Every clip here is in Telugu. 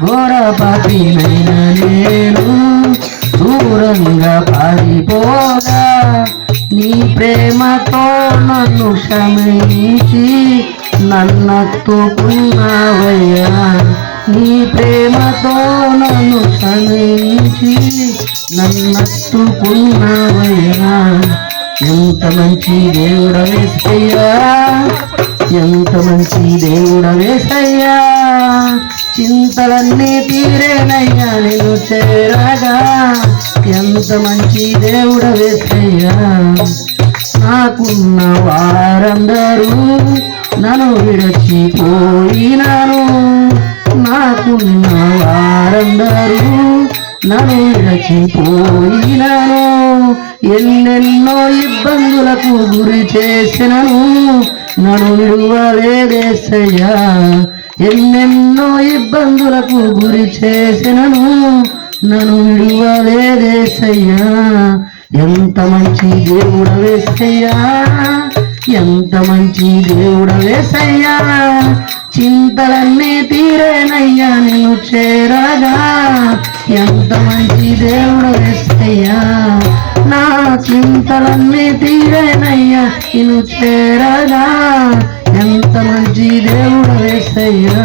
ఘోర పాపినైన నేను దూరంగా పారిపోగా నీ ప్రేమతో నన్ను క్షమించి నన్నెత్తుకున్నావయ్యా. నీ ప్రేమతో నన్ను క్షమించి నన్నెత్తుకున్నావయ్యా. ఎంత మంచి దేవుడవేసయ్యా, ఎంత మంచి దేవుడవేసయ్యా. చింతలన్నీ తీరేనయ్యా నిన్ను చేరగా. ఎంత మంచి దేవుడవేసయ్యా. నాకున్న వారందరూ నన్ను విడచిపోయినాను, నాకున్న వారందరూ నన్ను విడచిపోయినాను. ఎన్నెన్నో ఇబ్బందులకు గురి చేసినను, నన్ను విడువలేదేసయ్యా. ఎన్నెన్నో ఇబ్బందులకు గురి చేసినను, నన్ను విడువలేదేసయ్యా. ఎంత మంచి దేవుడవేసయ్యా, ఎంత మంచి దేవుడవేసయ్యా. చింతలన్నీ తీరేనయ్యా నిన్ను చేరగా. ఎంత మంచి దేవుడవేసయ్యా. నా చింతలన్నీ తీరేనయ్యా నిన్ను చేరగా. ఎంత మంచి దేవుడవేసయ్యా.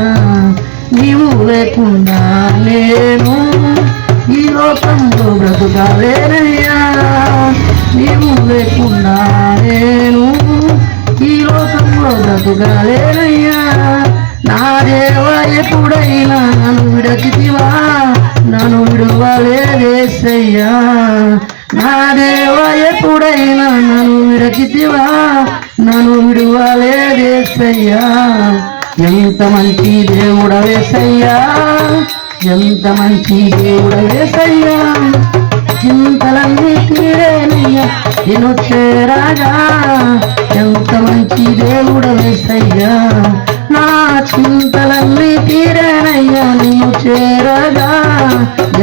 నీవు లేకుండా నేను ఈ లోకంలో బ్రతుకాలేనయ్యా. నీవు లేకుండా నేను ఈ లోకంలో బ్రతుకాలేనయ్యా. నా దేవ ఎప్పుడైనా నన్ను విడచితివా, నన్ను విడువలేదేసయ్యా. నా దేవ ఎప్పుడైనా నన్ను విడచితివా, నన్ను విడువలేదేసయ్యా. ఎంత మంచి దేవుడవేసయ్యా, ఎంత మంచి దేవుడవేసయ్యా. చింతలన్నీ తీరేనయ్యా నిన్ను చేరగా. ఎంత మంచి దేవుడవేసయ్యా. నా చింతలన్నీ తీరేనయ్యా నిన్ను చేరగా.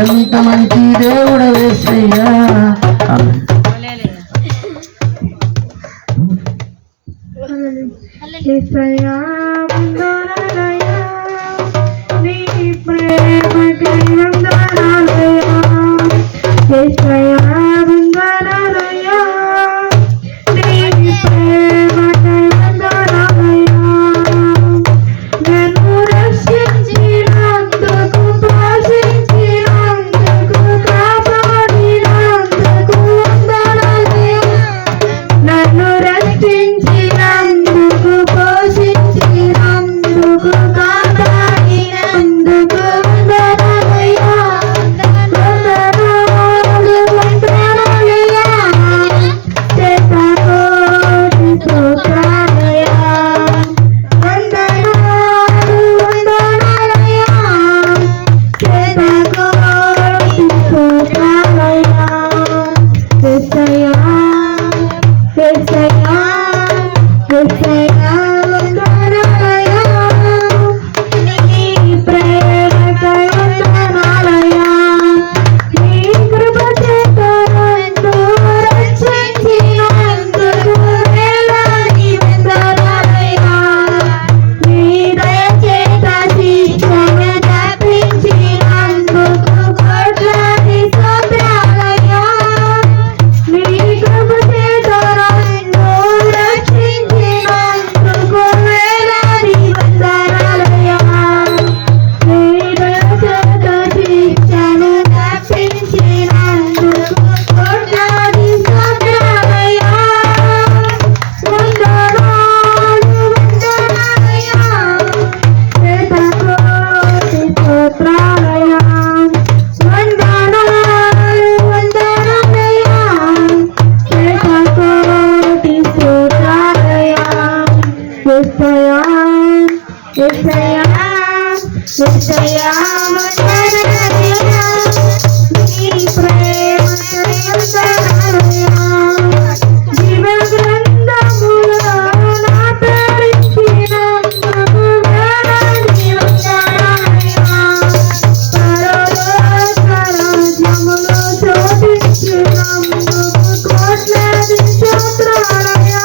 ఎంత మంచి దేవుడవేసయ్యా. యేసయ్యా వందనాలయ్యా, నీ ప్రేమకి వందనాలయ్యా. యేసయ్యా వందనాలయ్యా, నీ ప్రేమకి వందనాలయ్యా. నన్ను రక్షించినందుకు, పోషించినందుకు, కాపాడినందుకు వందనాలయ్యా. నన్ను రక్షించినందుకు, పోషించినందుకు, కాపాడినందుకు వందనాలయ్యా. వందనాలు వందనాలయ్యా, శతకోటి స్తోత్రాలయ్యా. వందనాలు వందనాలయ్యా, శతకోటి స్తోత్రాలయ్యా. యేసయ్యా యేసయ్యా యేసయ్యా వందనాలయ్యా, నీ ప్రేమకై వందనాలయ్యా. నీ కృప చేత నన్ను రక్షించినందుకు వేలాది వందనాలయ్యా. నీ దయ చేత శిక్షను తప్పించినందుకు కోట్లాది స్తోత్రాలయ్యా. నీ కృప చేత నన్ను రక్షించినందుకు వేలాది వందనాలయ్యా. నీ దయ చేత శిక్షను తప్పించినందుకు కోట్లాది స్తోత్రాలయ్యా. వందనాలు వందనాలయ్యా, శతకోటి స్తోత్రాలయ్యా. వందనాలు వందనాలయ్యా, శతకోటి స్తోత్రాలయ్యా. యేసయ్యా యేసయ్యా యేసయ్యా వందనాలయ్యా, నీ ప్రేమకై వందనాలయ్యా. జీవ గ్రంథములో నా పేరిచ్చినందుకు వేలాది వందనాలయ్యా. పరలోక రాజ్యములో చోటిచ్చినందుకు కోట్లాది స్తోత్రాలయ్యా.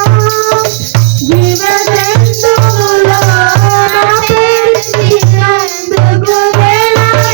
జీవ గ్రంథములో నా పేరిచ్చినందుకు వేలాది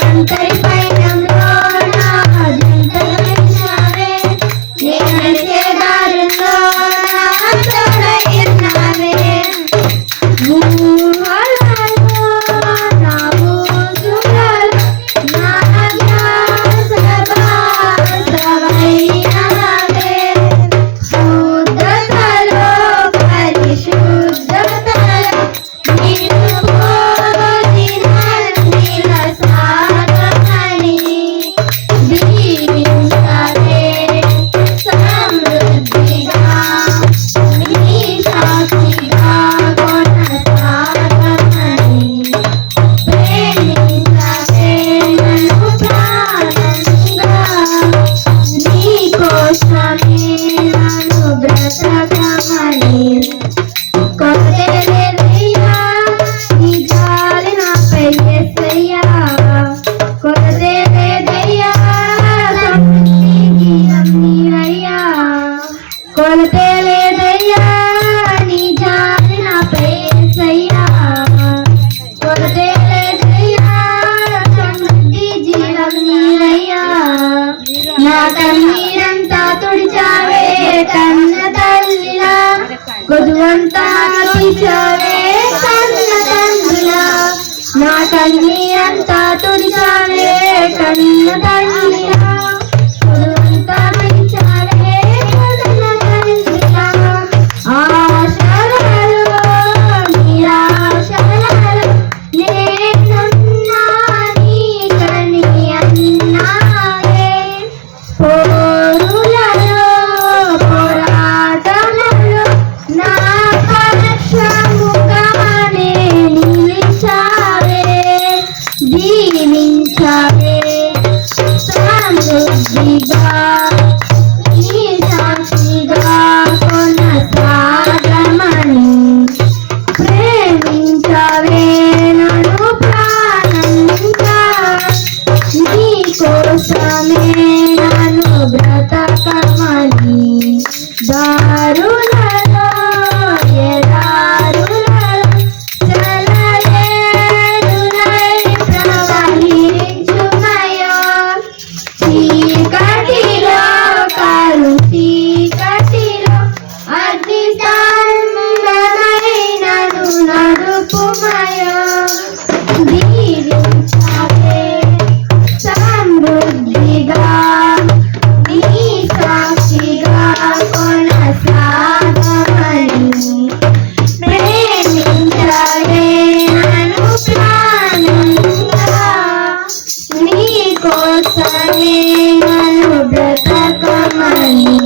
ఒంటరి పయనంలో నా జంటగా నేను నడిచే దారుల్లో నా తోడైనావే. ఊహలలో నా ఊసులలో నా ధ్యాస భాసమైనావే. శుద్ధతలో పరిశుద్ధతలో నిన్ను పూజించిన సాగమని దీవించవే సమృద్ధిగా నీ సాక్షిగా కొనసాగమని ప్రేమించవే నన్ను ప్రాణంగా నీ కోసమే నన్ను బ్రతకమని. కొరతేలేదయ్యా నీ జాలి నాపై యేసయ్యా. కొరతేలేదయ్యా సమృద్ధికి నీవయ్యా. కొరతేలేదయ్యా నీ జాలి నాపై యేసయ్యా. కొరతేలేదయ్యా సమృద్ధి జీవం నీవయ్యా. నా కన్నీరంతా తుడిచావే కన్న తల్లిలా. కొదువంతా తీర్చావే కన్న తండ్రిలా. నా కన్నీరంతా తుడిచావే కన్న తల్లిలా. కొదువంతా తీర్చావే కన్న తండ్రిలా. ఆశలలో నిరాశలలో నేనున్నా నీకని అన్నావే. పోరులలో పోరాటములో నా పక్షముగానే నిలిచావే. దీవించావే సమృద్ధిగా నీ సాక్షిగా కొనసాగమని. ప్రేమించవే నన్ను ప్రాణంగా నీ కోసమే నన్ను బ్రతకమని. దారులలో ఎడారులలో జలయేరులై ప్రవహించుమయా. చీకటిలో కరు చీకటిలో అగ్ని స్తంభమైనను నడుపుమయా. దీవించవే సమృద్ధిగా నీ సాక్షిగా కొనసాగమని. ప్రేమించవే నన్ను ప్రాణంగా నీ కోసమే నన్ను బ్రతకమని.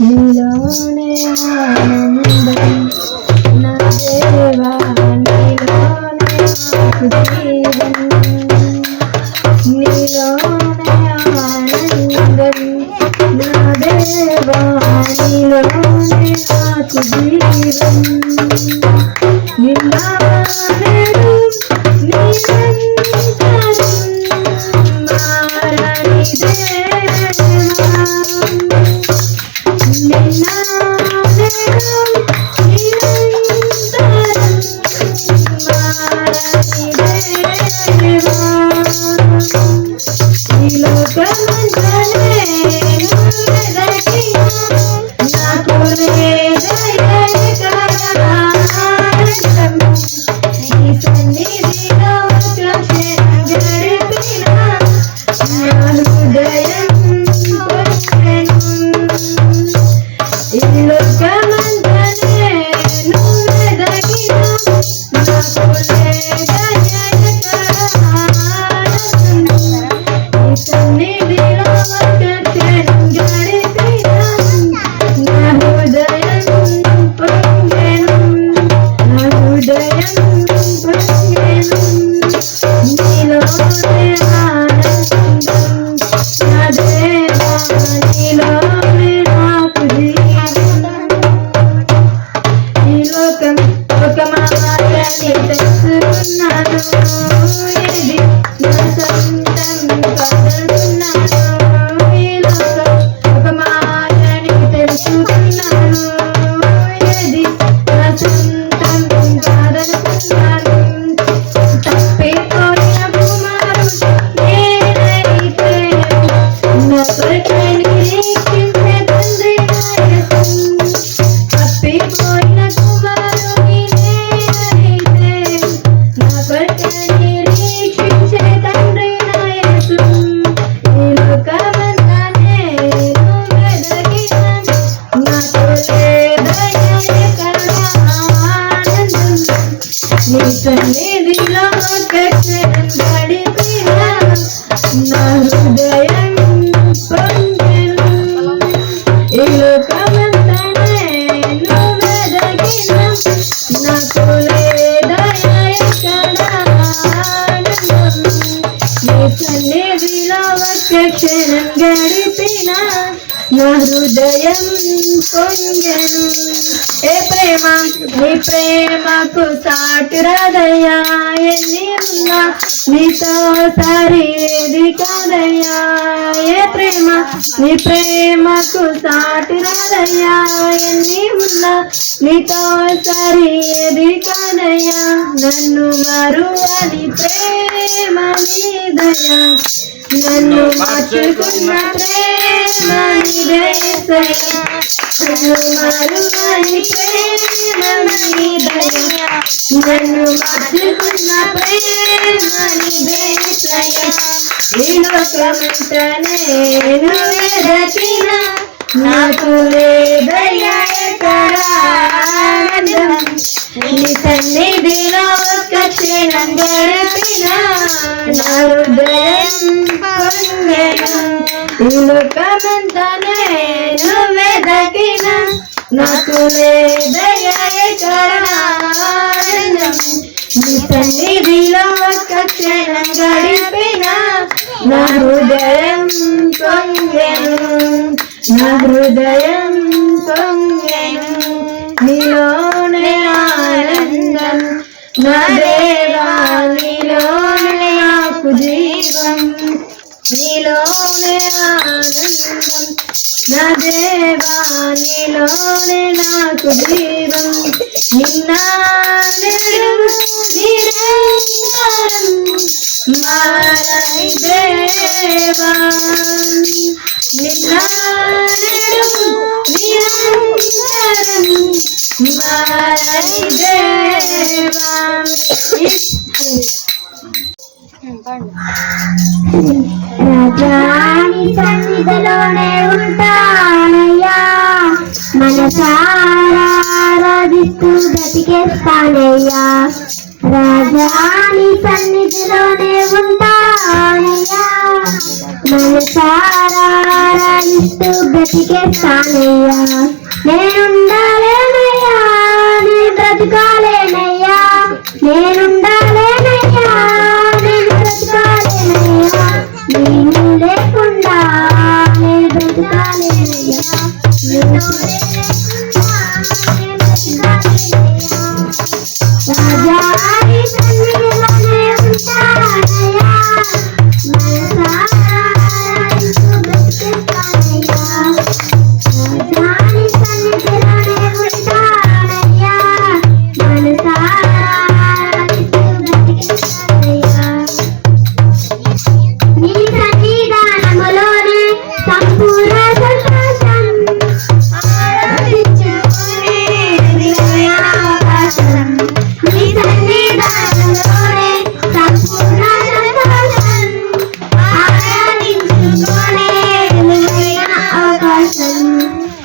నీలోనే ఆనందం నా దేవా. నీలోనే నాకు జీవం. నీలోనే ఆనందం నా దేవా. నీలోనే నాకు జీవం. నిన్న నేడు నిరంతరం మారని దేవా. నిన్న నేడు నిరంతరం మారని దేవా. ఈ లోకమంతనే నువ్వెదగినా నాకు లేదయకరా. క్షణం గడిపిన నా హృదయం పొంగెను. ఏ ప్రేమ నీ ప్రేమకు సాటి రాదయ్యా, ఎన్ని ఉన్నా నీతో సరిది కాదయ్యా. ఏ ప్రేమ నీ ప్రేమకు సాటి రాదయ్యా, ఎన్ని ఉన్నా నీతో సరిది కాదయ్యా. నన్ను మరువని ప్రేమ నీదయ్యా, నన్ను మార్చుకున్న ప్రేమ నీదయ్యా. నన్ను మరువని ప్రేమ నీదయ్యా, నన్ను మార్చుకున్న ప్రేమ నీదయ్యా. ఈ లోకమంతా నేను వెదకిన నాకు లేదయ్యా ఎక్కడ ఆనందం. నీ సన్నిధిలో ఒక్క క్షణం గడిపిన నా హృదయం పొంగెను. ఈ లోకమంతా నేను వెదకిన నాకు లేదయ్యా ఎక్కడ ఆనందం. నీ సన్నిధిలో ఒక్క క్షణం గడిపిన నా హృదయం పొంగెను, నా హృదయం పొంగెను. నీలోనే ఆనందం నా దేవా, నీలోనే నాకు జీవం. నీలోనే ఆనందం నా దేవా, నీలోనే నాకు జీవం. నిన్న నేడు నిరంతరం మారని దేవా, నిన్న నేడు నిరంతరం మారని దేవా. రాజాని సన్నిధిలోనే ఉంటానయ్యా, మనసారా ఆరాధిస్తూ బ్రతికేస్తానయ్యా. రాజాని సన్నిధిలోనే ఉంటానయ్యా, మనసారా ఆరాధిస్తూ బ్రతికేస్తానయ్యా. నేనుండాలేనయ్యా, నీ బ్రతకాలేనయ్యా. నేనుండాలేనయ్యా, నీ బ్రతకాలేనయ్యా. నేను లేకుండా నీ బ్రతకాలేనయ్యా. నేను లేకుండా నీ బ్రతకాలేనయ్యా. రాజాని సన్నిధిలోనే ఉంటానయ్యా, మనసారా ఆరాధిస్తూ బ్రతికేస్తానయ్యా. రాజాని సన్నిధిలోనే ఉంటానయ్యా, మనసారా ఆరాధిస్తూ బ్రతికేస్తానయ్యా. నీ సన్నిధానములోనే సంపూర్ణ సంతోషం, ఆరాధించుకునే దివ్యమైన అవకాశం. నీ సన్నిధానములోనే సంపూర్ణ సంతోషం, ఆరాధించుకునే దివ్యమైన అవకాశం.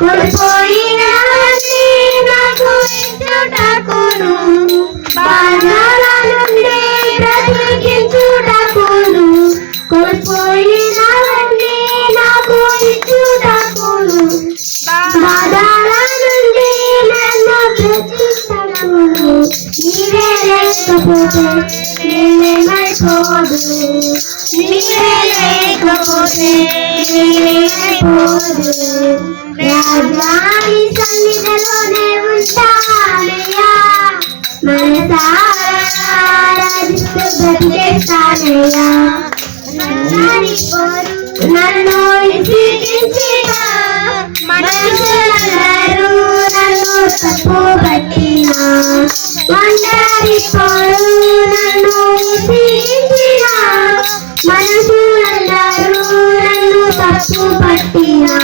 కోల్పోయినవన్నీ నాకు ఇచ్చుటకును, బాధల నుండి బ్రతికించుటకును. కోల్పోయినవన్నీ నాకు ఇచ్చుటకును, బాధల నుండి నన్ను బ్రతికించుటకును. నీవే లేకపోతే నేనేమైపోదు, నీవే లేకపోతే నేనేమైపోదు. రాజాని సన్నిధిలోనే ఉంటానయ్యా, మనసారా ఆరాధిస్తూ బ్రతికేస్తానయ్యా. నన్ను విసిగించిన మనుషులందరూ నన్ను తప్పుపట్టినా, వందరిపోరు నన్ను విసిగించిన మనుషులందరూ నన్ను తప్పుపట్టినా.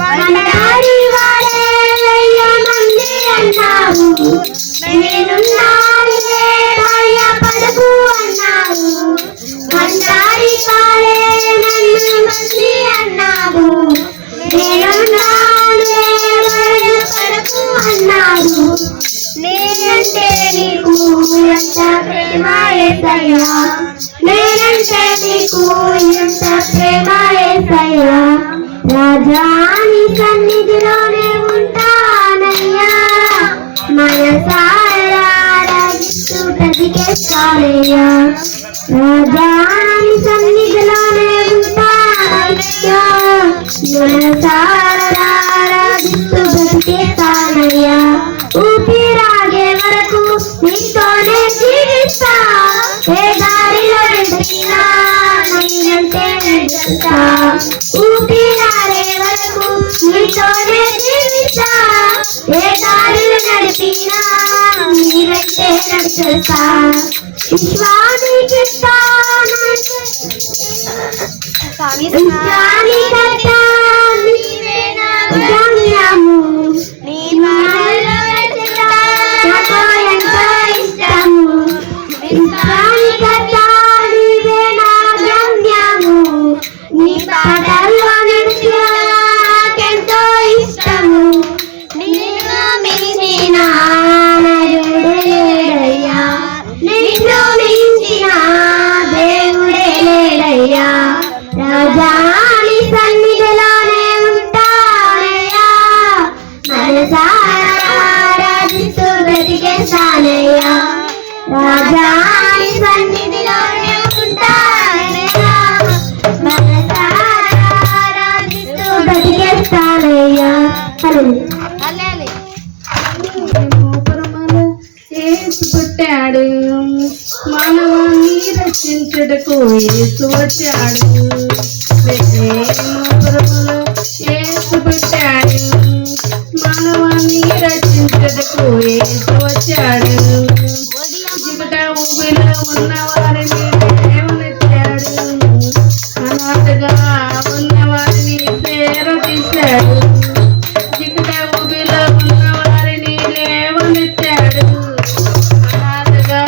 వందరి వారే 1000 మంది అన్నావు, నేనున్నానులే భయపడకు అన్నావు. వందరి వారే 1000 మంది అన్నావు, నేనున్నానులే భయపడకు అన్నావు. నేనంటే నీకు ఎంత ప్రేమ యేసయ్యా, నేనంటే నీకు ఎంత ప్రేమ యేసయ్యా. రాజాని సన్నిధిలోనే ఉంటానయ్యా, మనసారా ఆరాధిస్తూ బ్రతికేస్తానయ్యా. రాజాని సన్నిధిలోనే ఉంటానయ్యా, మనసారాధిస్తూ బ్రతికేస్తానయ్యా ఊపిరాగే వరకు నీతోనే జీవిస్తా ఏ దారిలో నడిచినా నేనంటే నడుస్తా ఊపిరాగే వరకు నీతోనే జీవిస్తా ఏ దారిలో నడిపినా నీవంటే నడుస్తా విశ్వానికిస్తా విశ్వానికర్త నీవే నా గమ్యము నీ మాటలో నాకు ఎంతో ఇష్టము విశ్వానికర్త నీవే నా గమ్యము నీ పాటల్లో నడిచిన నాకెంతో ఇష్టము నిన్ను మించిన దేవుడే లేడయ్యా నిన్ను మించిన దేవుడే లేడయ్యా రాజాని సన్నిధిలోనే ఉంటానయ్యా మనసారాధిస్తూ బ్రతికేస్తానయ్యా రాజాని సన్నిధిలోనే ఉంటానయ్యా మనసారాధిస్తూ బ్రతికేస్తానయ్యా యేసు పుట్టాడు మానవాన్ని రక్షించుటకు యేసు వచ్చాడు బెత్లెహేములో యేసు పుట్టాడు మానవాన్ని రక్షించుటకు యేసు వచ్చాడు జిగట ఊబిలో ఉన్న వారిని లేవనెత్తాడు అనాథగా ఉన్న వారిని చేరదీశాడు జిగట ఊబిలో ఉన్న వారిని లేవనెత్తాడు అనాథగా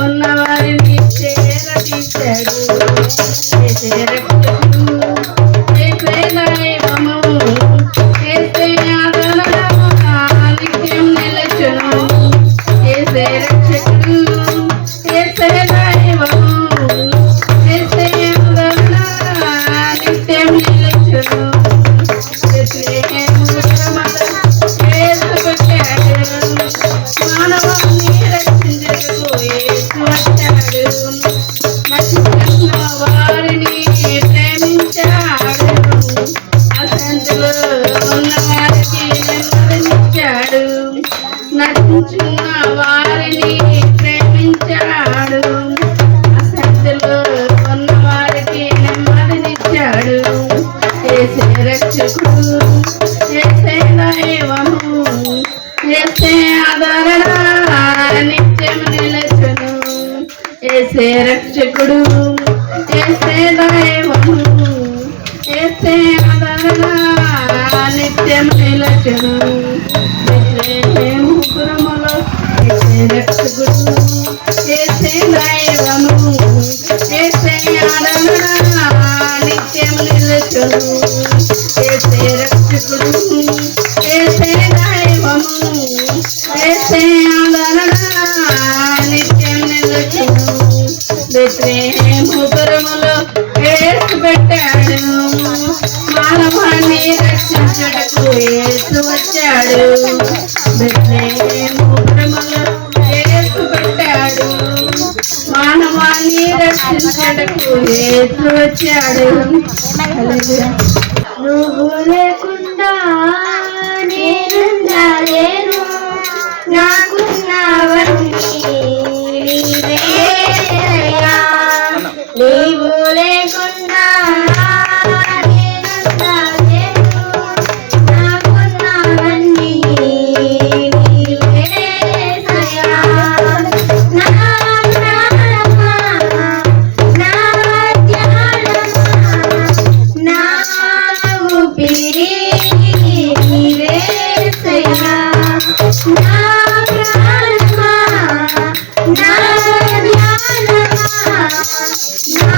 ఉన్న వారిని చేరదీశాడు నిత్యం నిలచును ఏసే రక్షకుడు ఏసే దైవము ఏసే ఆదరణ నిత్యం నిలచును మానవాన్ని రక్షించుటకు యేసు వచ్చాడు నశించిన వారిని ప్రేమించాడు అశాంతిలో ఉన్న వారికి నెమ్మదినిచ్చాడు నశించిన వారిని ప్రేమించాడు అశాంతిలో ఉన్న వారికి నెమ్మదినిచ్చాడు యేసే రక్షకుడు యేసే దైవము యేసే ఆదరణ నిత్యం నిలచును యేసే రక్షకుడు యేసే దైవము యేసే ఆదరణ నిత్యం నిలచును బెత్లెహేములో యేసే రక్షకుడు యేసే దైవము యేసే ఆదరణ నిత్యం నిలచును యేసే రక్షకుడు యేసే దైవము యేసే ఆదరణ నిత్యం నిలచును బెత్లెహేములో యేసు పెట్టాడు మానవాన్ని రక్షించుటకు యేసు వచ్చాడు బెత్లెహేములో యేసు పెట్టాడు మానవాన్ని రక్షించుటకు యేసు వచ్చాడు నువ్వు లేకుండా నేనుండలేను నాకున్నవన్నీ నీవేనయ్యా నీవు లేకుండా నేనుండలేను నాకున్నవన్నీ నీవేనయ్యా నా ప్రాణమా నా ధ్యానమా నా ఊపిరి నీవేనయ్యా నా ప్రాణమా నా ధ్యానమా నా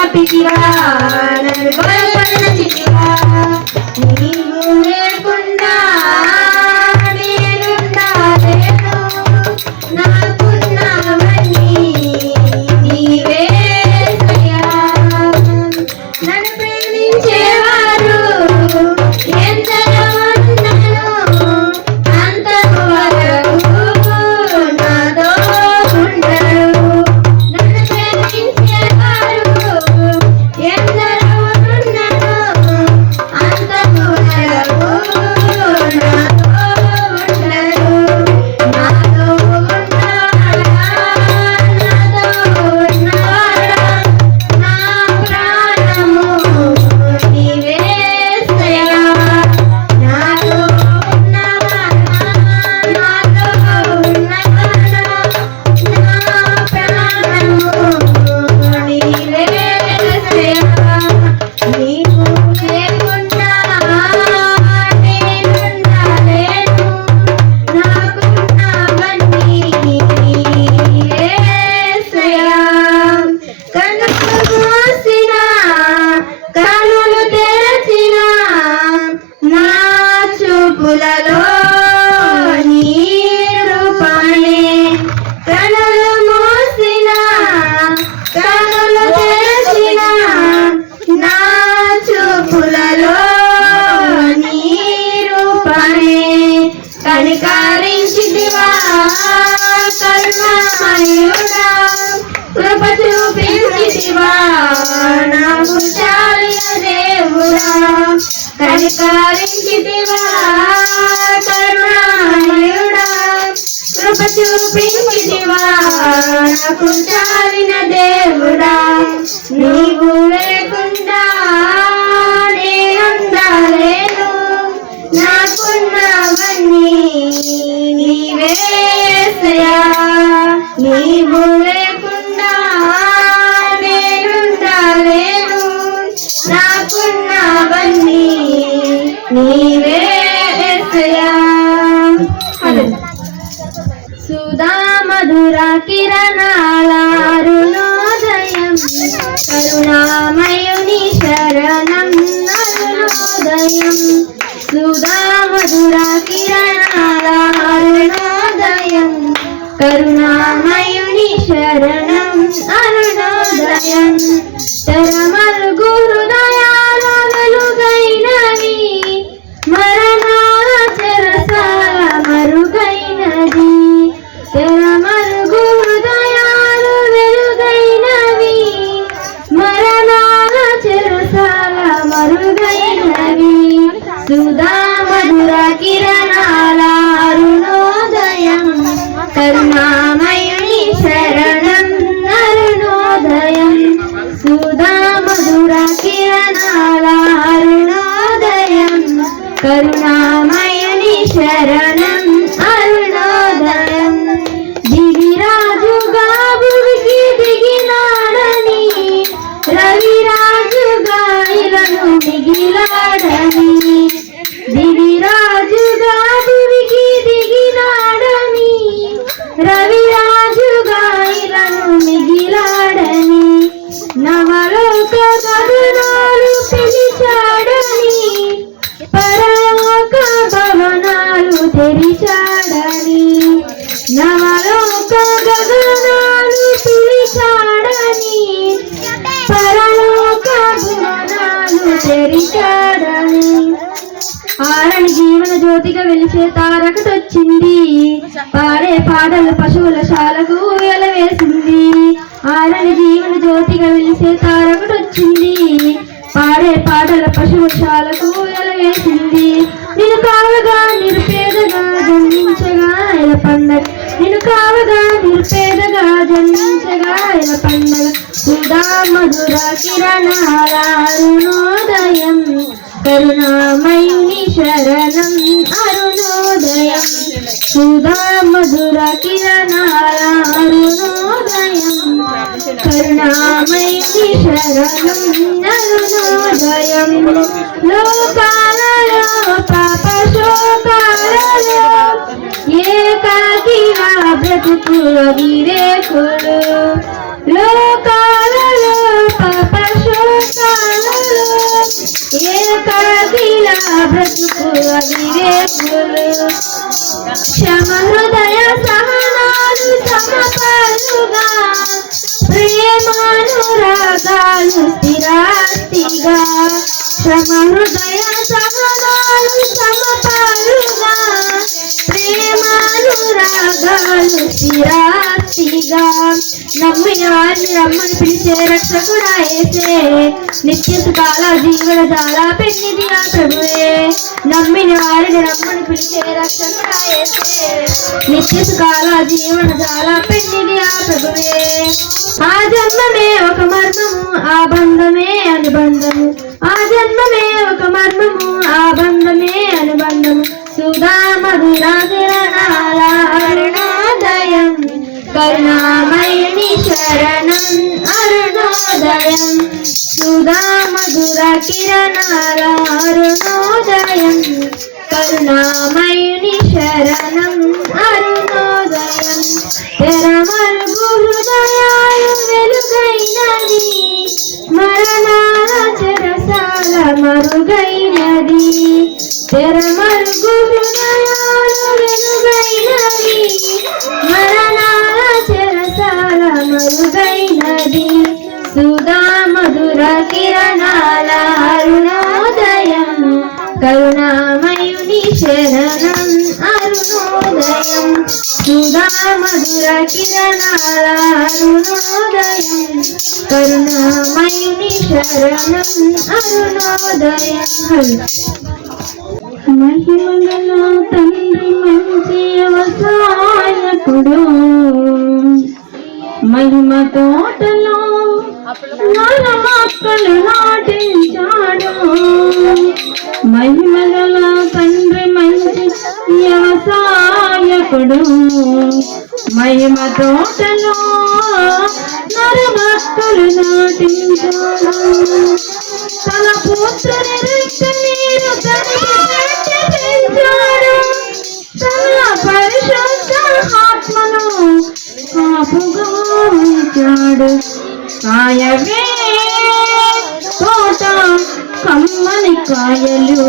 ఆపితివా నన్ను బలపరచితివా నీవు లేకుండా నేనుండాలేను నాకున్నావని నీవేసయ్యా నన్ను ప్రేమించేవారు ఎందరో ఉన్నను అంతకు వరకు నాతో ఉండరు నన్ను ప్రేమించేవారు ఎందరో ఉన్నను అంతకు వరకు నాతో ఉండరు నాతో ఉన్నవాడా నా ప్రాణము నీవేసయ్యా నాతో ఉన్నవాడా నాతో ఉన్నవాడా నా ప్రాణము నీవేసయ్యా నీవు లేకుండా నేనుండలేను నాకున్నవన్నీ నీవేసయ్యా కన్నులు మూసిన కన్నులు తెరచిన నా చూపులలో నీ రూపమే కన్నులు మూసిన కన్నులు తెరచిన నా చూపులలో నీ రూపమే కనికరించితివా కరుణామయుడా కృప చూపించితివా నాకు చాలిన దేవుడా కనికరించితివా కరుణామయుడా కృప చూపించితివా నాకు చాలిన దేవుడా నీవు లేకుండా నేనుండలేను నాకున్నవన్నీ నీవేసయ్యా నీవు లేకుండా నేనుండలేను నాకున్నవన్నీ నీవేసయ్యా సుధా మధుర కిరణాల అరుణోదయం కరుణామయుని శరణం అరుణోదయం సుధా మధుర కిరణాల అరుణోదయం కరుణామయుని శరణం అరుణోదయం తరమల్గు హృదయాల వెలుగైనవి మరణాల చెరసాల మరుగైనది తెరమరుగు హృదయాలు వెలుగైనవి మరణాల చెరసాల మరుగైనవి సుధా మధుర కిరణాల అరుణోదయం కరుణామయుని శరణం అరుణోదయం సుధా మధుర కిరణాల అరుణోదయం కరుణామయుని శరణం అరుణోదయం దివిరాజుగా భూమికి దిగినాడని రవిరాజుగా ఇలను మిగిలాడని దివిరాజుగా భూమికి దిగినాడని రవిరాజుగా ఇలను మిగిలాడని నవలోక గగనాలు పిలిచాడని పరలోక భవనాలు తెరిచాడని నవలోక గగనాలు పిలిచాడని పరలోక భవనాలు తెరిచాడని ఆరని జీవన జ్యోతిగా వెలిసే తారకటొచ్చింది పాడే పాటలు పశువుల శాలకు ఎలవేసింది ఆరని జీవన జ్యోతిగా వెలిసే తారకటొచ్చింది పాడే పాటల పశువుశాలకు ఎలవేసింది నేను కావగా నిరుపేదగా జన్మించగా ఎల పండగ నేను కావగా నిరుపేదగా జన్మించగా ఎల పండగ సుధా మధుర కిరణాల అరుణోదయం కరుణామయుని శరణం అరుణోదయం సుధా మధుర కిరణాల అరుణోదయం కరుణామయుని శరణం అరుణోదయం లోకాలలో పాప శోకాలలో ఏకాకిగా బ్రతుకుల వివేకులు లోకాలలో పాప బ్రతుకు అవివేకులు క్షమ హృదయ సహనాలు సమపాలుగా ప్రేమానురాగాలు స్థిరాస్తిగా క్షమ హృదయ సహనాలు సమపాలుగా ప్రేమానురాగాలు స్థిరాస్తిగా నమ్మిన వారిని రమ్మని పిలిచే రక్షకుడా యేసే నిత్య సుఖాల జీవన జాల పెన్నిది ఆ ప్రభువే నమ్మిన వారిని రమ్మని పిలిచే రక్షకుడా యేసే నిత్య సుఖాల జీవన జాల పెన్నిది ఆ ప్రభువే ఆ జన్మమే ఒక మర్మము ఆ బంధమే అనుబంధము ఆ జన్మమే ఒక మర్మము ఆ బంధమే అనుబంధము సుధా మధుర కిరణాల అరుణోదయం కరుణామయుని శరణం అరుణోదయం సుధా మధుర కిరణాల అరుణోదయం కరుణామయుని శరణం అరుణోదయం తెరమరుగు హృదయాలు వెలుగైనది మరణాల చెరసాల మరుగైనది తెరమరుగు హృదయాలు వెలుగైనది మరణాల చెరసాల మరుగైనది సుధా మధుర కిరణాల అరుణోదయం కరుణామయుని శరణం అరుణోదయం సుధా మధుర కిరణాల అరుణోదయం కరుణామయుని శరణం అరుణోదయం మహిమగల తండ్రి మంచి వ్యవసాయకుడు మహిమ తోటలో మన మొక్కలు నాటించాడు మహిమగల తండ్రి మంచి వ్యవసాయకుడు మహిమ తోటలో నర మొక్కలు నాటించాడు తన పుత్రుని రక్త నీరు పెంచాడు తన పరిశుద్ధ ఆత్మను కాపుగా ఉంచాడు కాయవే తోట కమ్మని కాయలు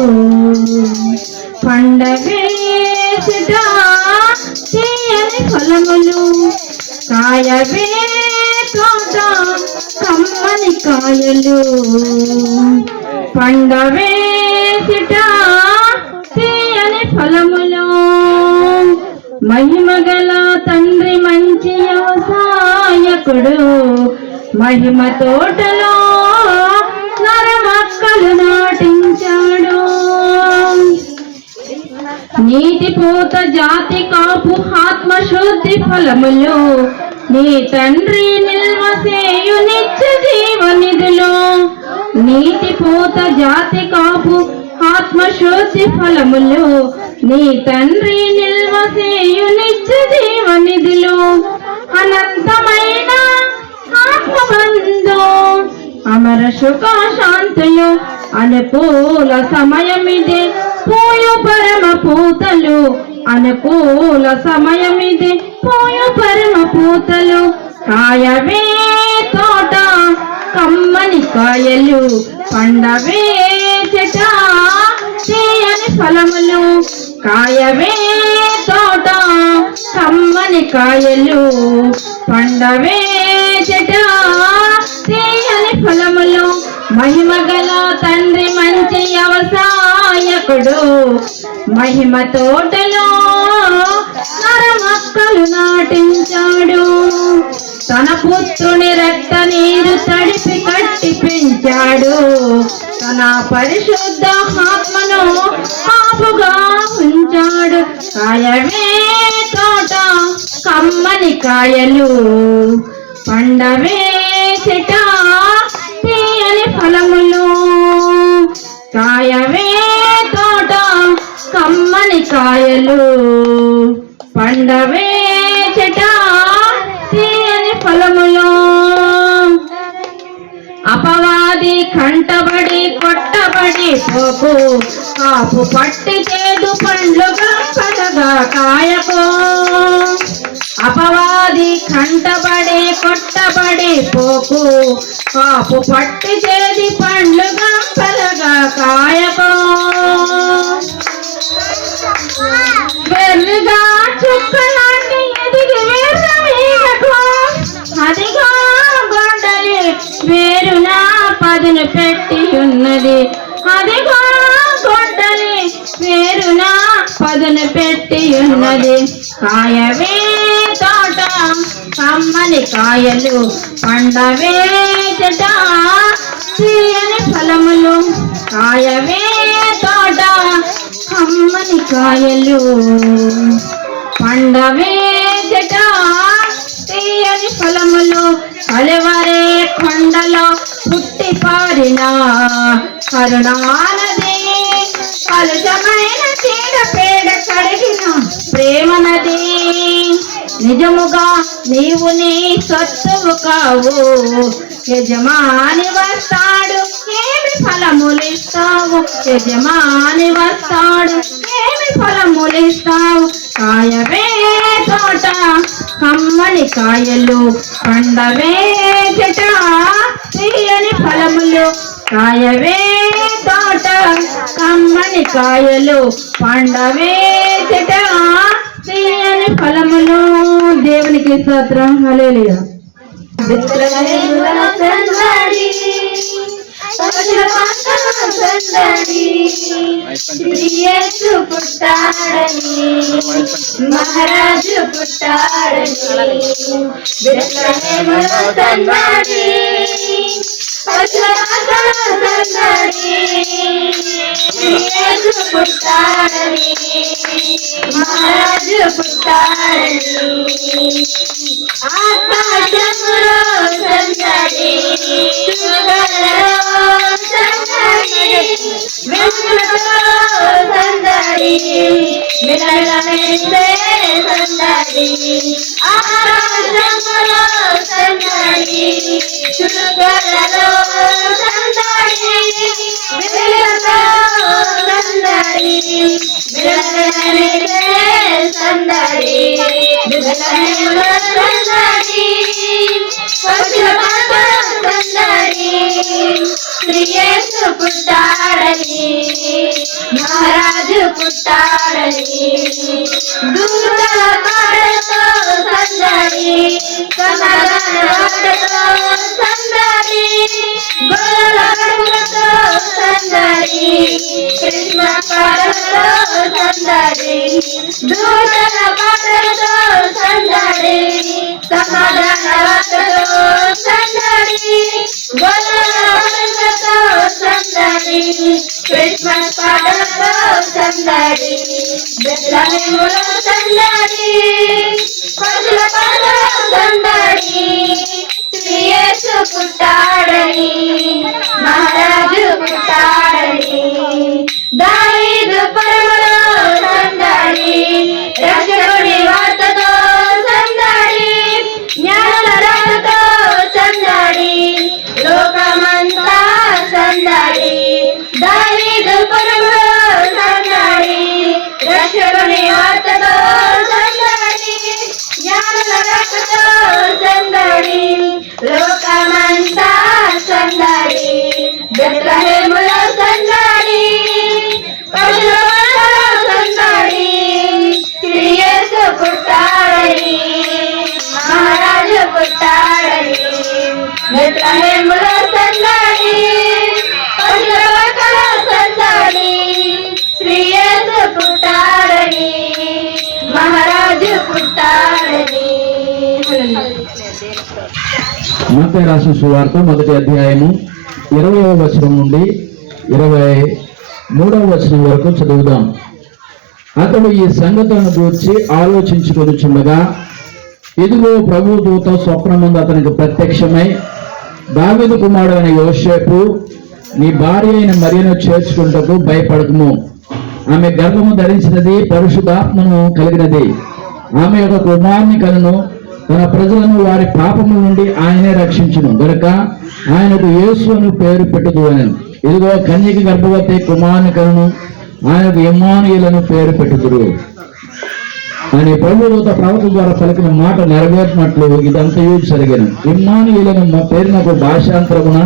పండవే చేయని ఫలములు కాయవే తోట కమ్మని కాయలు పండవే చేయని ఫలములు మహిమగల తండ్రి మంచి వ్యవసాయకుడు మహిమ తోటలో నర మొక్కలు నాటించాడు నీతి పూత జాతి కాపు ఆత్మశుద్ధి ఫలములు నీ తండ్రి నిల్వ చేయు నిత్య జీవనిధులు నీతి పూత జాతి కాపు ఆత్మశుద్ధి ఫలములు నీ తండ్రి నిల్వ చేయు నిత్య జీవనిధులు అనంతమైన ఆత్మబంధు అమర సుఖ శాంతులు అనుకూల సమయమిదే పోయు పరమ పూతలు అనుకూల సమయమిదే పోయు పరమ పూతలు కాయవే తోట కమ్మని కాయలు పండవే చెట చేయని ఫలములు కాయవే తోట కమ్మని కాయలు పండవే చెట చేయని ఫలములు మహిమగల తండ్రి మంచి వ్యవసాయకుడు మహిమ తోటలో నర మొక్కలు నాటించాడు తన పుత్రుని రక్త నీరు తడిపి కట్టి పెంచాడు తన పరిశుద్ధ ఆత్మను కాపుగా ఉంచాడు కాయవే తోట కమ్మని కాయలు పండవే చెట తీయని ఫలములు కాయవే తోట కమ్మని కాయలు పండవే చెట తీయని ఫలములు అపవాది కంటబడి కొట్టబడి పోకు కాపు పట్టి చేదు పండ్లుగా పడగా కాయకు అపవాది కంటబడి కొట్టబడి పోకు కాపు పట్టి చేది పండ్లుగా పడగా కాయకు అదిగా చుక్కలాంటి ఎదిగి వేసమీగకు అదిగా గొడ్డలి వేరున పదును పెట్టి ఉన్నది అదిగా గొడ్డలి వేరున పదును పెట్టి ఉన్నది కాయవే తోట కమ్మని కాయలు పండవే చెట తీయని ఫలములు కాయవే తోట కమ్మని కాయలు పండవే చెట తీయని ఫలములు కలవరే కొండలో పుట్టి పారిన కరుణానది కలుషమైన చీడ పేడ కడిగిన ప్రేమ నది నిజముగా నీవు నీ సత్తువు కావు యజమాని వస్తాడు ఏమి ఫలములిస్తావు యజమాని వస్తాడు ఏమి ఫలములిస్తావు కాయవే తోట కమ్మని కాయలు పండవే చెట తీయని ఫలములు కాయవే తోట కమ్మని కాయలు పండవే చెట తీయని ఫలములు దేవునికి స్తోత్రం హల్లెలూయా మహారాజు పుట్టాడని మహారాజు పుట్టాడని ఆకాశములో సందడి సందడి వెలుగులో సందడి మిలమిలమెరిసే సందడి ఆకాశములో సందడి చురుగలలో సందడి వెలుగులో సందడి మిలమిలమెరిసే సందడి మిలమిలములో సందడి పశువుల సందడి శ్రీయేసు పుట్టాడని మహారాజు పుట్టాడని దూతల పాటతో సందడి సమాధానతో సందడి గొల్లల గడుగులతో సందడి క్రిస్మస్ పాటలతో సందడి దూతల పాటలతో సందడి సమాధానతో సందడి గొల్లల గడుగులతో సందడి క్రిస్మస్ పాటలతో సందడి బెత్లెహేములో సందడి పశుల పాటలో సందడి శ్రీయేసు పుట్టాడని మహారాజు పుట్టాడని దావీదు పరములో సందడి రక్షకుడి వార్తతో సందడి జ్ఞానుల రాకతో సందడి లోకమంతా సందడి దావీదు పరములో సందడి రక్షకుడి వార్తతో సందడి జ్ఞానుల రాకతో సందడి లోకమంతా సందడి బెత్లెహేములో సందడి పశుల పాటలో సందడి శ్రీయేసు పుట్టాడని మహారాజు పుట్టాడని బెత్లెహేములో సందడి పశుల పాటలో సందడి శ్రీయేసు పుట్టాడని మహారాజు పుట్టాడని మత్తయి రాసిన సువార్త 1వ అధ్యాయము 20వ వచనం నుండి 23వ వచనం వరకు చదువుదాం. అతడు ఈ సంగతులను గూర్చి ఆలోచించుకొనుచుండగా ఇదిగో ప్రభు దూత స్వప్నమందు అతనికి ప్రత్యక్షమై, దావీదు కుమారుడైన యోసేపు, నీ భార్య అయిన మరియను చేర్చుకుంటకు భయపడకము. ఆమె గర్భము ధరించినది, పరిశుద్ధాత్మను కలిగినది. ఆమె యొక్క కుమారుని కలను, తన ప్రజలను వారి పాపముల నుండి ఆయనే రక్షించును గనుక ఆయనకు యేసు అని పేరు పెట్టుదు అని. ఇదిగో కన్యక గర్భవతి కుమారుని కలను, ఆయనకు ఇమ్మానుయేలును పేరు పెట్టుదురు అని ప్రభుదూత ప్రవక్త ద్వారా పలికిన మాట నెరవేర్చినట్లు ఇదంతయు జరిగెను. ఇమ్మానుయేలును పేరునకు భాషాంతరమున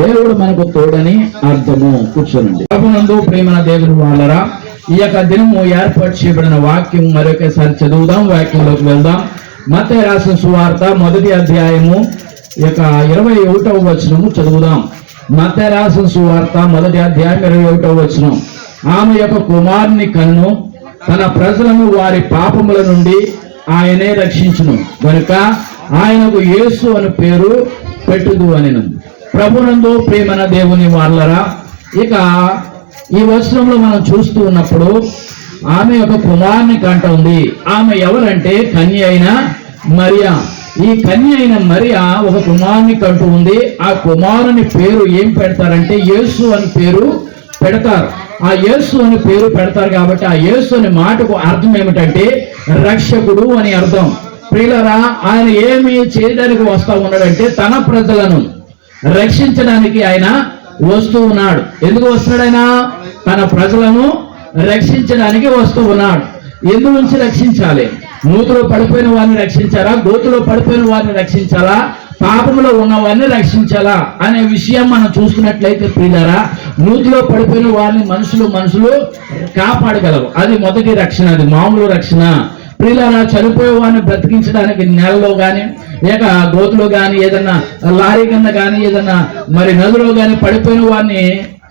దేవుడు మనకు తోడని అర్థము. కూర్చోనండి. ప్రభునందు ప్రేమ దేవుని వాళ్ళరా, ఈ యొక్క దినము ఏర్పాటు చేయబడిన వాక్యం మరొకసారి చదువుదాం, వాక్యంలోకి వెళ్దాం. మత్తయి రాసిన సువార్త 1వ అధ్యాయము 21వ వచనము చదువుదాం. మత్తయి రాసిన సువార్త 1వ అధ్యాయం 21వ వచనం. ఆమె యొక్క కుమారుని కన్ను తన ప్రజలను వారి పాపముల నుండి ఆయనే రక్షించును కనుక ఆయనకు యేసు అని పేరు పెట్టుదు అని. ప్రభునందు ప్రేమన దేవుని వాళ్ళరా, ఇక ఈ వచనంలో మనం చూస్తూ ఉన్నప్పుడు ఆమె యొక్క కుమారుని కంటుంది. ఆమె ఎవరంటే కన్య అయిన మరియా. ఈ కన్య అయిన మరియా ఒక కుమారుని కంటూ ఉంది. ఆ కుమారుని పేరు ఏం పెడతారంటే యేసు అని పేరు పెడతారు. ఆ యేసు అని పేరు పెడతారు కాబట్టి ఆ యేసు అనే మాటకు అర్థం ఏమిటంటే రక్షకుడు అని అర్థం. ప్రియులరా, ఆయన ఏమి చేయడానికి వస్తా ఉన్నాడంటే తన ప్రజలను రక్షించడానికి ఆయన వస్తూ ఉన్నాడు. ఎందుకు వస్తున్నాడు? ఆయన తన ప్రజలను రక్షించడానికి వస్తూ ఉన్నాడు. ఎందు నుంచి రక్షించాలి? నూతిలో పడిపోయిన వారిని రక్షించాలా? గోతులో పడిపోయిన వారిని రక్షించాలా? పాపంలో ఉన్న వారిని రక్షించాలా అనే విషయం మనం చూసుకున్నట్లయితే ప్రియులారా, నూతిలో పడిపోయిన వారిని మనుషులు కాపాడగలరు. అది మొదటి రక్షణ, అది మామూలు రక్షణ. ప్రియులారా, చనిపోయే వారిని బ్రతికించడానికి నేలలో కానీ లేక గోతులో కానీ ఏదన్నా లారీ కింద కానీ ఏదన్నా మరి నదిలో కానీ పడిపోయిన వారిని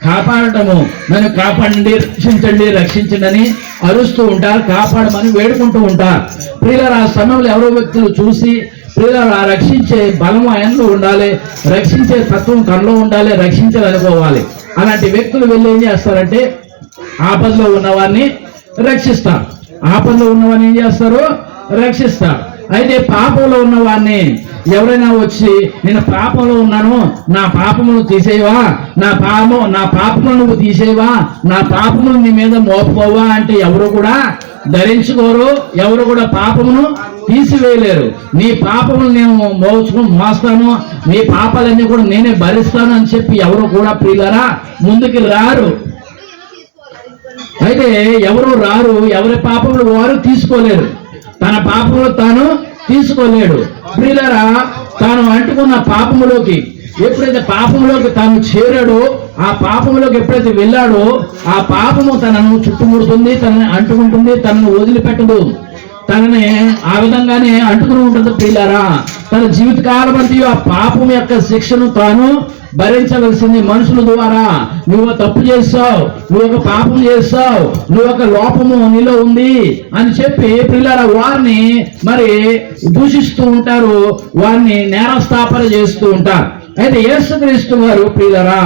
కాపాడటము, నన్ను కాపాడండి, రక్షించండి, రక్షించండి అని అరుస్తూ ఉంటారు, కాపాడమని వేడుకుంటూ ఉంటారు. ప్రియులారా, ఆ సమయంలో ఎవరో వ్యక్తులు చూసి ప్రియులారా రక్షించే బలం ఆయనలో ఉండాలి, రక్షించే తత్వం తనలో ఉండాలి, రక్షించాలనుకోవాలి. అలాంటి వ్యక్తులు వెళ్ళి ఏం చేస్తారంటే ఆపదలో ఉన్నవారిని రక్షిస్తారు. ఆపదలో ఉన్నవారిని ఏం చేస్తారు? రక్షిస్తారు. అయితే పాపంలో ఉన్న వారిని ఎవరైనా వచ్చి నేను పాపంలో ఉన్నాను, నా పాపమును తీసేవా, నా పాపమును నువ్వు తీసేవా, నా పాపమును నీ మీద మోపుకోవా అంటే ఎవరు కూడా ధరించుకోరు, ఎవరు కూడా పాపమును తీసివేయలేరు. నీ పాపములు నేను మోస్తాను, నీ పాపాలన్నీ కూడా నేనే భరిస్తాను అని చెప్పి ఎవరు కూడా ప్రియులారా ముందుకు రారు. అయితే ఎవరు రారు, ఎవరి పాపములు వారు తీసుకోలేరు, తన పాపములు తాను తీసుకోలేడు. ప్రియులారా, తాను అంటుకున్న పాపములోకి ఎప్పుడైతే పాపంలోకి తాను చేరాడో, ఆ పాపంలోకి ఎప్పుడైతే వెళ్ళాడో ఆ పాపము తనను చుట్టుముడుతుంది, తనని అంటుకుంటుంది, తనను వదిలిపెట్టదు, తనని ఆ విధంగానే అంటుకుని ఉంటుంది. ప్రియులారా, తన జీవితకాలం అంతా ఆ పాపం యొక్క శిక్షను తాను భరించవలసింది. మనుషుల ద్వారా నువ్వు తప్పు చేస్తావు, నువ్వు ఒక పాపం చేస్తావు, నువ్వు ఒక లోపము నీలో ఉంది అని చెప్పి ప్రియులారా వారిని మరి దూషిస్తూ ఉంటారు, వారిని నేరస్థాపన చేస్తూ ఉంటారు. అయితే యేసుక్రీస్తు వారు ప్రియులారా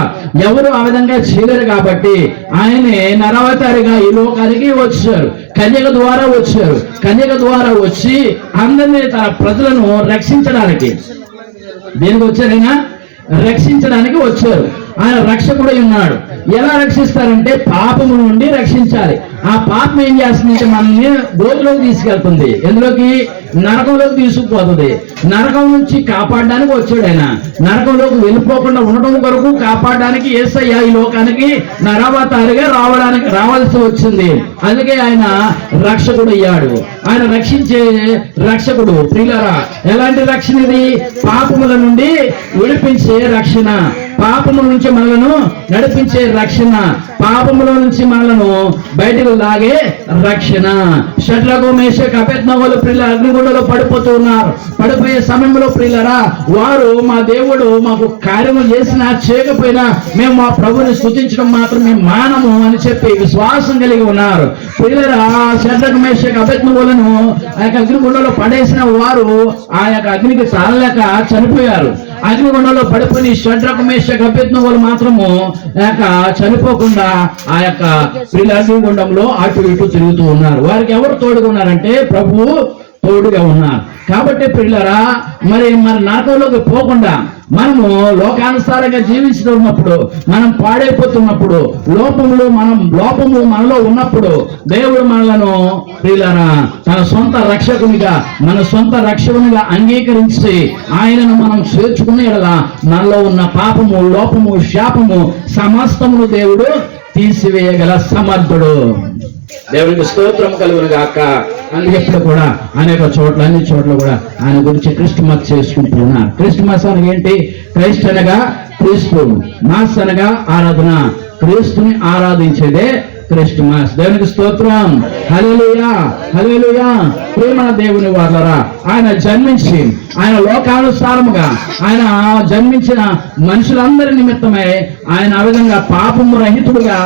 ఎవరు ఆ విధంగా చేయలేరు కాబట్టి ఆయనే నరవతారిగా ఈ లోకానికి వచ్చారు, కన్యక ద్వారా వచ్చారు. కన్యక ద్వారా వచ్చి అందరినీ తన ప్రజలను రక్షించడానికి, దేనికి వచ్చారైనా రక్షించడానికి వచ్చారు. ఆయన రక్షకుడై ఉన్నాడు. ఎలా రక్షిస్తారంటే పాపము నుండి రక్షించాలి. ఆ పాపం ఏం చేస్తుందంటే మనల్ని గోతులోకి తీసుకెళ్తుంది, ఎందులోకి? నరకంలోకి తీసుకుపోతుంది. నరకం నుంచి కాపాడడానికి వచ్చాడు ఆయన. నరకంలోకి వెళ్ళిపోకుండా ఉండటం కొరకు కాపాడడానికి యేసయ్య ఈ లోకానికి నరావతారిగా రావాల్సి వచ్చింది. అందుకే ఆయన రక్షకుడు అయ్యాడు. ఆయన రక్షించే రక్షకుడు. ప్రియులారా, ఎలాంటి రక్షణ ఇది? పాపముల నుండి విడిపించే రక్షణ, పాపముల నుంచి మనలను నడిపించే రక్షణ, పాపముల నుంచి మనలను బయటకు లాగే రక్షణ. షడ్రకు మేషకు అబేద్నెగోలు ప్రియుల అగ్నిగుండంలో పడిపోతూ ఉన్నారు. పడిపోయే సమయంలో ప్రియులరా వారు మా దేవుడు మాకు కార్యము చేసినా చేయకపోయినా మేము మా ప్రభుని స్తుతించడం మాత్రం మేము మానము అని చెప్పి విశ్వాసం కలిగి ఉన్నారు. ప్రియులరా, షడ్రకు మేషకు అబేద్నెగోలను ఆ యొక్క అగ్నిగుండంలో పడేసిన వారు ఆ యొక్క అగ్నికి తాళలేక చనిపోయారు. అగ్నిగుండంలో పడిపోయి షడ్రకు మేషకు అబేద్నెగోలు మాత్రము చనిపోకుండా ఆ యొక్క అగ్నిగుండంలో అటు ఇటు తిరుగుతూ ఉన్నారు. వారికి ఎవరు తోడుగా ఉన్నారంటే ప్రభువు తోడుగా ఉన్నారు. కాబట్టి ప్రియులారా, మరి నరకంలోకి పోకుండా మనము లోకానుసారంగా జీవిస్తున్నప్పుడు, మనం పాడైపోతున్నప్పుడు, లోపము మనలో ఉన్నప్పుడు దేవుడు మనలను ప్రియులారా తన సొంత రక్షకునిగా, మన సొంత రక్షకునిగా అంగీకరించి ఆయనను మనం చేర్చుకునే యెడల మనలో ఉన్న పాపము, లోపము, శాపము సమస్తమును దేవుడు తీసివేయగల సమర్థుడు. దేవునికి స్తోత్రం కలుగును గాక. అందుకెప్పుడు కూడా అనేక చోట్ల, అన్ని చోట్ల కూడా ఆయన గురించి క్రిస్మస్ చేసుకుంటూ ఉన్నారు. క్రిస్మస్ అనగా ఏంటి? క్రైస్ట్ అనగా క్రీస్తు, మాస్ అనగా ఆరాధన. క్రీస్తుని ఆరాధించేదే క్రిస్మస్. దేవునికి స్తోత్రం. హల్లెలూయా, హల్లెలూయా. ప్రేమ దేవుని వాళ్ళరా, ఆయన జన్మించి ఆయన లోకానుసారముగా ఆయన జన్మించిన మనుషులందరి నిమిత్తమై ఆయన ఆ విధంగా పాపము రహితుడుగా,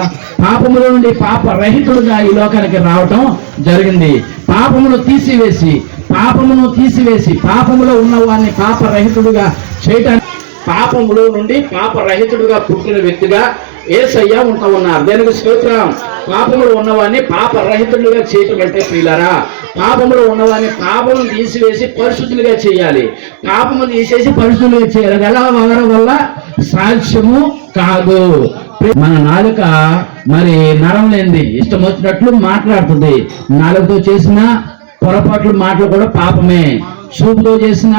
పాపములో నుండి పాప రహితుడుగా ఈ లోకానికి రావటం జరిగింది. పాపమును తీసివేసి పాపములో ఉన్న వారిని పాపరహితుడుగా చేయటానికి, పాపములో నుండి పాపరహితుడుగా పుట్టిన వ్యక్తిగా యేసయ్య ఉంటూ ఉన్నారు. దేనికి స్తోత్రం. పాపములు ఉన్నవాడిని పాపరహితులుగా చేయటం అంటే ప్రియులారా, పాపములు ఉన్నవాడిని పాపమును తీసివేసి పరిశుద్ధులుగా చేయాలి. పాపము తీసేసి పరిశుద్ధులుగా చేయాలి. ఎలా వల్ల సాధ్యము కాదు. మన నాలుక మరి నరం లేనిది, ఇష్టం వచ్చినట్లు మాట్లాడుతుంది. నాలుకతో చేసిన పొరపాట్లు మాటలు కూడా పాపమే. చూపుతో చేసిన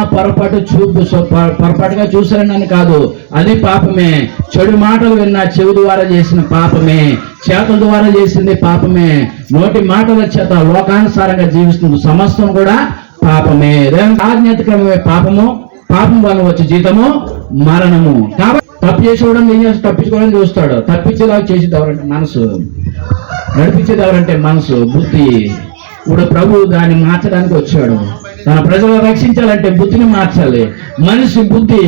పొరపాటుగా చూసారని కాదు, అది పాపమే. చెడు మాటలు విన్నా చెవి ద్వారా చేసిన పాపమే. చేతుల ద్వారా చేసింది పాపమే. నోటి మాటల చేత లోకానుసారంగా జీవిస్తుంది సమస్తం కూడా పాపమే. ఆజ్ఞాతిక్రమమే పాపము. పాపం వల్ల వచ్చే జీతము మరణము. కాబట్టి తప్పు చేసేవాడు ఏం చేస్తాడు? తప్పించుకోవడం చూస్తాడు. తప్పించేలా చేసేది ఎవరంటే మనసు, నడిపించేది ఎవరంటే మనసు, బుద్ధి. ఇప్పుడు ప్రభు దాన్ని మార్చడానికి వచ్చాడు. తన ప్రజలను రక్షించాలంటే బుద్ధిని మార్చాలి. మనిషి బుద్ధి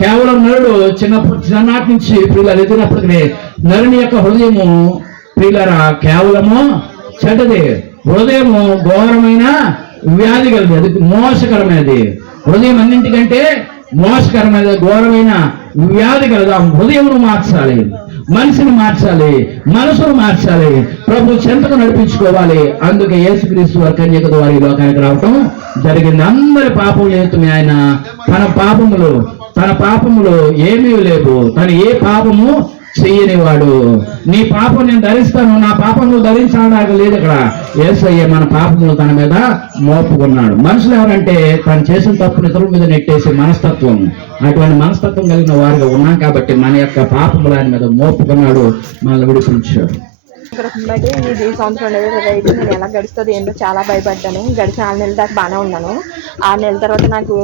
కేవలం నరుడు చిన్ననాటి నుంచి ప్రియులారు ఎదిగినప్పటికీ నరుని యొక్క హృదయము ప్రియులారా కేవలము చెడ్డది. హృదయము ఘోరమైన వ్యాధి కలిగి, అది మోసకరమైనది. హృదయం అన్నింటికంటే మోసకరమైన ఘోరమైన వ్యాధి కలదు. హృదయమును మార్చాలి, మనిషిని మార్చాలి, మనసును మార్చాలి, ప్రభు చెంతకు నడిపించుకోవాలి. అందుకే యేసుక్రీస్తు వారి కన్యక ద్వారా ఈ లోకానికి రావటం జరిగింది. అందరి పాపములు నిమిత్తమే ఆయన తన పాపములు ఏమీ లేవు, తను ఏ పాపము చెయ్యని వాడు. నీ పాపం నేను ధరిస్తాను, నా పాపం నువ్వు ధరించాలని లేదు. ఇక్కడ యేసయ్య మన పాపములు తన మీద మోపుకున్నాడు. మనుషులు ఎవరంటే తను చేసిన తప్పును ఇతరుల మీద నెట్టేసే మనస్తత్వం, అటువంటి మనస్తత్వం కలిగిన వారిగా ఉన్నాం కాబట్టి మన యొక్క పాపములు ఆయన మీద మోపుకున్నాడు, మనల్ని విడిపించాడు. బట్టి ఈ సంవత్సరం రైతు నేను ఎలా గడుస్తుంది ఏంటో చాలా భయపడ్డాను. గడిచిన 6 నెలల దాకా బాగానే ఉన్నాను. 6 నెలల తర్వాత నాకు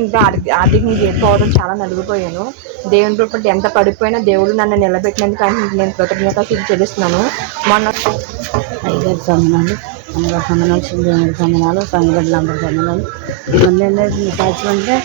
ఇంకా ఆర్థికంగా చేయకపోవడం చాలా నలిగిపోయాను. దేవుని రూపంలో ఎంత పడిపోయినా దేవుడు నన్ను నిలబెట్టినందుకు నేను కృతజ్ఞతలు చెల్లిస్తున్నాను. మొన్న 5 సంఘాలు, 5 సంఘాలు, దేవుడి సంఘాలు, సంఘటనలు, అందరి సంఘాలు. మళ్ళీ సాధ్యం అంటే